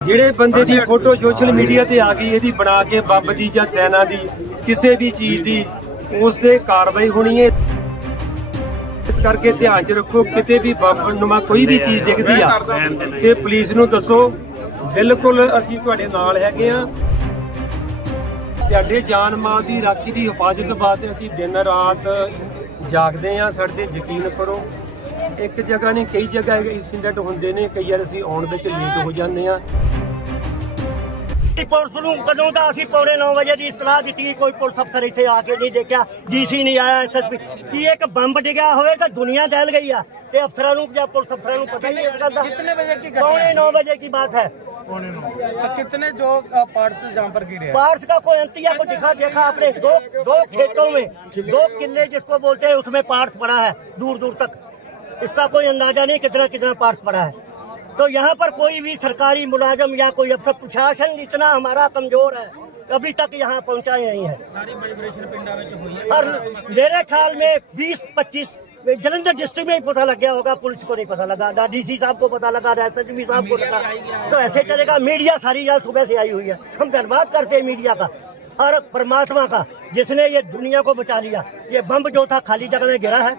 ਜਿਹੜੇ ਬੰਦੇ ਦੀ photo social media ਤੇ ਆ ਗਈ, ਇਹਦੀ ਬਣਾ ਕੇ ਬੰਬ ਦੀ ਜਾਂ ਸੈਨਾ ਦੀ, ਕਿਸੇ ਵੀ ਚੀਜ਼ ਦੀ, ਉਸ ਤੇ ਕਾਰਵਾਈ ਹੋਣੀ ਹੈ। ਇਸ ਕਰਕੇ ਧਿਆਨ 'ਚ ਰੱਖੋ, ਕਿਤੇ ਵੀ ਬੰਬ ਨੁਮਾ ਕੋਈ ਵੀ ਚੀਜ਼ ਦਿਖਦੀ ਆ, ਤੇ ਪੁਲਿਸ ਨੂੰ ਦੱਸੋ। ਬਿਲਕੁਲ ਅਸੀਂ ਤੁਹਾਡੇ ਨਾਲ ਹੈਗੇ ਆ। ਤੁਹਾਡੇ ਜਾਨ ਮਾਲ ਦੀ ਰਾਖੀ ਦੀ ਹਿਫਾਜ਼ਤ ਵਾਸਤੇ ਅਸੀਂ ਦਿਨ ਰਾਤ ਜਾਗਦੇ ਆ, ਸਾਡੇ ਤੇ ਯਕੀਨ ਕਰੋ। ਇੱਕ ਜਗ੍ਹਾ ਨਹੀਂ ਕਈ ਜਗ੍ਹਾ ਇੰਸੀਡੈਂਟ ਹੁੰਦੇ ਨੇ ਕਈ ਵਾਰ ਅਸੀਂ ਆਉਣ ਵਿੱਚ ਲੇਟ ਹੋ ਜਾਂਦੇ ਆ ਕਿ ਪੁਲਿਸ ਨੂੰ ਕਦੋਂ ਦਾ ਅਸੀਂ ਪੌਣੇ 9 ਵਜੇ ਦੀ ਇਤਲਾਹ ਦਿੱਤੀ ਕਿ ਕੋਈ ਪੁਲਿਸ ਅਫਸਰ ਇੱਥੇ ਆ ਕੇ ਨਹੀਂ ਦੇਖਿਆ ਡੀਸੀ ਨਹੀਂ ਆਇਆ ਐਸਐਸਪੀ ਕੀ ਇੱਕ ਬੰਬ ਡਿੱਗਿਆ ਹੋਵੇ ਤਾਂ ਦੁਨੀਆ ਦਹਿਲ ਗਈ ਆ ਤੇ ਅਫਸਰਾਂ ਨੂੰ ਜਾਂ ਪੁਲਿਸ ਅਫਸਰਾਂ ਨੂੰ ਪਤਾ ਹੀ ਨਹੀਂ ਇਸ ਗੱਲ ਦਾ कितने बजे की घटना पौने नौ बजे की बात है तो कितने जो पार्ट्स जहाँ पर गिरे हैं पार्स का कोई अंतिया को दिखा देखा आपने दो दो खेतों में दो किले जिसको बोलते हैं उसमें पार्स पड़ा है दूर दूर तक इसका कोई अंदाज़ा नहीं कितना कितना पार्स पड़ा है। तो यहाँ पर कोई भी सरकारी मुलाजम या कोई अफसर प्रशासन इतना हमारा कमज़ोर है अभी तक यहाँ पहुँचा ही। नहीं है। और मेरे ख्याल में 20-25 जलंधर डिस्ट्रिक्ट में ही पता लग गया होगा पुलिस को नहीं पता लगा ना डीसी साहब को पता लगा ना एसएसपी साहब को लगा तो ऐसे चलेगा मीडिया सारी यहाँ सुबह से आई हुई है। हम धन्यवाद करते हैं मीडिया का और परमात्मा का जिसने ये दुनिया को बचा लिया। ये बम जो था खाली जगह में गिरा है।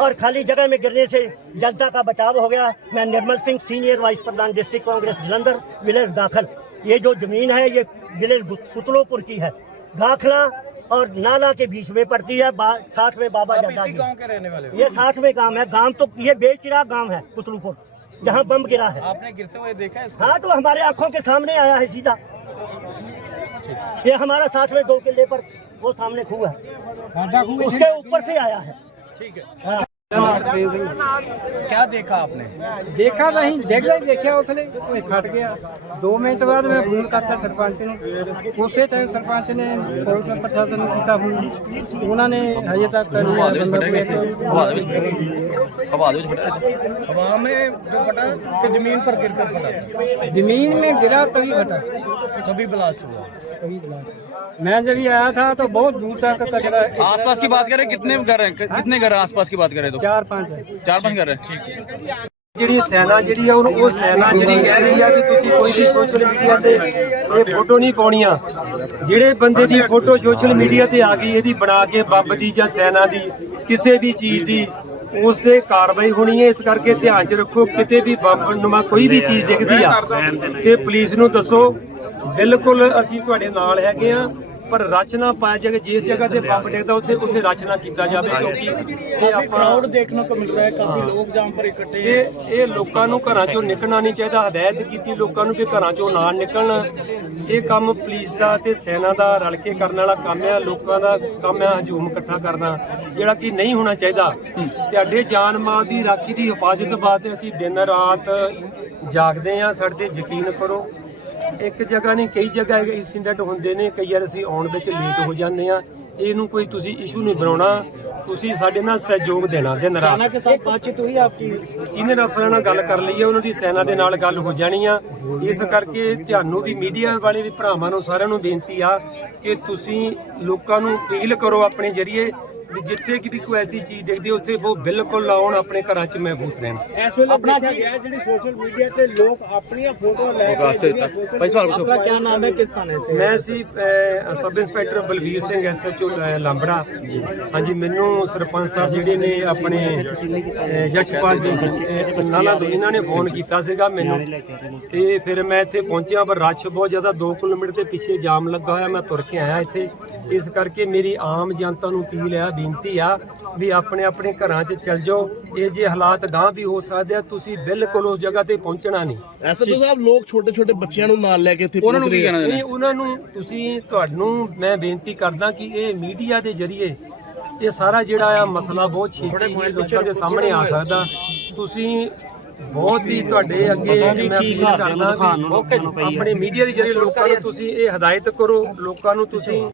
और खाली जगह में गिरने से जनता का बचाव हो गया। मैं निर्मल सिंह सीनियर वाइस प्रधान डिस्ट्रिक्ट कांग्रेस जलंधर विलेज दाखल। ये जो ज़मीन है ये विलेज कुतलोपुर की है। दाखला और नाला के बीच में पड़ती है साथ में बाबा आप जी। गाँव के रहने वाले ये साथ में गाँव है। गाँव तो ये बेचिरा गाँव है कुतलुपुर जहाँ बम गिरा है। आपने गिरते हुए देखा है हाँ तो हमारे आँखों के सामने आया है सीधा। ये हमारा साथ में दो किले पर वो सामने खूह है। उसके ऊपर से आया है। ठीक है हाँ क्या देखा आपने? देखा तो नहीं जगह देखा उसने। फट गया। दो मिनट बाद मैं फ़ोन करता सरपंच ने। उस टाइम तो सरपंच ने पुलिस प्रशासन किया फ़ोन। उन्होंने हजे तक ज़मीन पर गिर कर फटा ज़मीन में गिरा तभी फटा। तभी ब्लास्ट हुआ। मैं जब आया था तो बहुत दूर तक आसपास की बात करें कितने घर हैं? कितने घर आसपास की बात करें तो? ਜਿਹੜੀ ਸੈਨਾ ਜਿਹੜੀ ਆ ਉਹ ਸੈਨਾ ਜਿਹੜੀ ਕਹਿ ਰਹੀ ਆ ਕਿ ਤੁਸੀਂ ਕੋਈ ਵੀ ਸੋਸ਼ਲ ਮੀਡੀਆ ਤੇ ਇਹ ਫੋਟੋ ਨਹੀਂ ਪਾਉਣੀਆਂ। ਜਿਹੜੇ ਬੰਦੇ ਦੀ ਫੋਟੋ ਸੋਸ਼ਲ ਮੀਡੀਆ ਤੇ ਆ ਗਈ ਇਹਦੀ ਬਣਾ ਕੇ ਬੱਬ ਦੀ ਜਾਂ ਸੈਨਾ ਦੀ ਕਿਸੇ ਵੀ ਚੀਜ਼ ਦੀ ਉਸ ਤੇ ਕਾਰਵਾਈ ਹੋਣੀ ਹੈ। ਇਸ ਕਰਕੇ ਧਿਆਨ 'ਚ ਰੱਖੋ ਕਿਤੇ ਵੀ ਬੱਬ ਨੁਮਾ ਕੋਈ ਵੀ ਚੀਜ਼ ਦਿਖਦੀ ਆ ਤੇ ਪੁਲਿਸ ਨੂੰ ਦੱਸੋ। ਬਿਲਕੁਲ ਅਸੀਂ ਤੁਹਾਡੇ ਨਾਲ ਹੈਗੇ ਆ। ਪਰ ਰਚਨਾ ਪਾਇਆ ਜਾਵੇ ਜਿਸ ਜਗ੍ਹਾ ਤੇ ਬੰਬ ਡਿੱਗਦਾ ਉੱਥੇ ਉੱਥੇ ਰਚਨਾ ਕੀਤਾ ਜਾਵੇ ਕਿਉਂਕਿ ਇਹ ਕਰਾਊਡ ਦੇਖਣ ਨੂੰ ਮਿਲ ਰਿਹਾ ਹੈ ਕਾਫੀ ਲੋਕ ਜਾਮ ਪਰ ਇਕੱਠੇ ਇਹ ਇਹ ਲੋਕਾਂ ਨੂੰ ਘਰਾਂ ਚੋਂ ਨਿਕਲਣਾ ਨਹੀਂ ਚਾਹੀਦਾ ਹਦਾਇਤ ਕੀਤੀ ਲੋਕਾਂ ਨੂੰ ਕਿ ਘਰਾਂ ਚੋਂ ਨਾ ਨਿਕਲਣ। ਇਹ ਕੰਮ ਪੁਲਿਸ ਦਾ ਤੇ ਸੈਨਾ ਦਾ ਰਲ ਕੇ ਕਰਨ ਵਾਲਾ ਕੰਮ ਹੈ ਲੋਕਾਂ ਦਾ ਕੰਮ ਹੈ ਹਜੂਮ ਇਕੱਠਾ ਕਰਨਾ ਜਿਹੜਾ ਕਿ ਨਹੀਂ ਹੋਣਾ ਚਾਹੀਦਾ। ਤੁਹਾਡੇ ਜਾਨ ਮਾਲ ਦੀ ਰਾਖੀ ਦੀ ਹਿਫਾਜ਼ਤ ਬਾਅਦ ਅਸੀਂ ਦਿਨ ਰਾਤ ਜਾਗਦੇ ਹਾਂ ਸਾਡੇ ਯਕੀਨ ਕਰੋ। ਇੱਕ ਜਗ੍ਹਾ ਨਹੀਂ ਕਈ ਜਗ੍ਹਾ ਇਨਸੀਡੈਂਟ ਹੁੰਦੇ ਨੇ ਕਈ ਵਾਰ ਅਸੀਂ ਆਉਣ ਵਿੱਚ ਲੇਟ ਹੋ ਜਾਂਦੇ ਆ ਇਹਨੂੰ ਕੋਈ ਤੁਸੀਂ ਇਸ਼ੂ ਨਹੀਂ ਬਣਾਉਣਾ। ਤੁਸੀਂ ਸਾਡੇ ਨਾਲ ਸਹਿਯੋਗ ਦੇਣਾ ਦਿਨ ਰਾਤ ਸੈਨਾ ਕੇ ਸਾਥ ਬਾਤਚੀਤ ਹੋਈ ਆਪਕੀ ਸੀਨੀਅਰ ਅਫਸਰਾਂ ਨਾਲ ਗੱਲ ਕਰ ਲਈ ਹੈ ਉਹਨਾਂ ਦੀ ਸੈਨਾ ਦੇ ਨਾਲ ਗੱਲ ਹੋ ਜਾਣੀ ਆ। ਇਸ ਕਰਕੇ ਤੁਹਾਨੂੰ ਵੀ ਮੀਡੀਆ ਵਾਲੇ ਵੀ ਭਰਾਵਾਂ ਨੂੰ ਸਾਰਿਆਂ ਨੂੰ ਬੇਨਤੀ ਆ ਕਿ ਤੁਸੀਂ ਲੋਕਾਂ ਨੂੰ ਅਪੀਲ ਕਰੋ ਆਪਣੇ ਜਰੀਏ ਵੀ ਜਿੱਥੇ ਕਿ ਵੀ ਕੋਈ ਐਸੀ ਚੀਜ਼ ਦੇਖਦੇ ਹੋ, ਉੱਥੇ ਉਹ ਬਿਲਕੁਲ ਲਾਉਣ ਆਪਣੇ ਘਰਾਂ 'ਚ ਮਹਿਫੂਜ਼ ਰਹਿਣ। ਇਸ ਵੇਲੇ ਗਿਆ ਜਿਹੜੀ ਸੋਸ਼ਲ ਮੀਡੀਆ ਤੇ ਲੋਕ ਆਪਣੀਆਂ ਫੋਟੋਆਂ ਲੈ ਕੇ ਜਿਹੜੀਆਂ social- ਆਪਣਾ ਕੀ ਨਾਮ ਹੈ ਕਿਸ ਥਾਣੇ ਸੇ? ਮੈਂ ਸੀ ਅਹ, sub inspector Balvir Singh SHO Lambra. ਹਾਂਜੀ ਮੈਨੂੰ ਸਰਪੰਚ ਸਾਹਿਬ ਜਿਹੜੇ ਨੇ ਆਪਣੇ ਅਹ, ਯਸ਼ਪਾਲ ਜੀ ਅਹ, ਨਾਲਾ ਤੋਂ ਇਹਨਾਂ ਨੇ ਫੋਨ ਕੀਤਾ ਸੀਗਾ ਮੈਨੂੰ। ਤੇ ਫਿਰ ਮੈਂ ਇੱਥੇ ਪਹੁੰਚਿਆ ਪਰ ਰੱਛ ਬਹੁਤ ਜ਼ਿਆਦਾ 2 ਕਿਲੋਮੀਟਰ ਦੇ ਪਿੱਛੇ ਜਾਮ ਲੱਗਾ ਹੋਇਆ ਮੈਂ ਤੁਰ ਕੇ ਆਇਆ ਇੱਥੇ। ਇਸ ਕਰਕੇ ਮੇਰੀ ਆਮ ਜਨਤਾ ਨੂੰ ਅਪੀਲ ਆ ਬੇਨਤੀ ਆ ਵੀ ਆਪਣੇ ਆਪਣੇ ਘਰਾਂ 'ਚ ਚੱਲ ਜਾਓ। ਇਹ ਜੇ ਹਾਲਾਤ ਗਾਂ ਵੀ ਹੋ ਸਕਦੇ ਆ ਤੁਸੀਂ ਬਿਲਕੁਲ ਉਸ ਜਗ੍ਹਾ ਤੇ ਪਹੁੰਚਣਾ ਨਹੀਂ। ਐਸਐਚਓ ਸਾਹਿਬ ਲੋਕ ਛੋਟੇ ਛੋਟੇ ਬੱਚਿਆਂ ਨੂੰ ਨਾਲ ਲੈ ਕੇ ਇੱਥੇ ਉਹਨਾਂ ਨੂੰ ਪਹੁੰਚ ਕੀ। ਕਹਿਣਾ ਨਹੀਂ ਉਹਨਾਂ ਨੂੰ ਤੁਸੀਂ ਤੁਹਾਨੂੰ ਮੈਂ ਬੇਨਤੀ ਕਰਦਾ ਕਿ ਇਹ ਮੀਡੀਆ ਦੇ ਜ਼ਰੀਏ ਇਹ ਸਾਰਾ ਜਿਹੜਾ ਆ ਮਸਲਾ ਬਹੁਤ ਛੇਤੀ ਹੀ ਲੋਕਾਂ ਦੇ ਸਾਹਮਣੇ ਆ ਸਕਦਾ। ਤੁਸੀਂ ਬਹੁਤ ਹੀ ਤੁਹਾਡੇ ਅੱਗੇ ਮੈਂ ਅਪੀਲ ਕਰਦਾ ਆਪਣੇ ਮੀਡੀਆ ਦੇ ਜ਼ਰੀਏ ਲੋਕਾਂ ਨੂੰ ਤੁਸੀਂ ਇਹ ਹਦਾਇਤ ਕਰੋ ਲੋਕਾਂ ਨੂੰ ਤੁਸੀਂ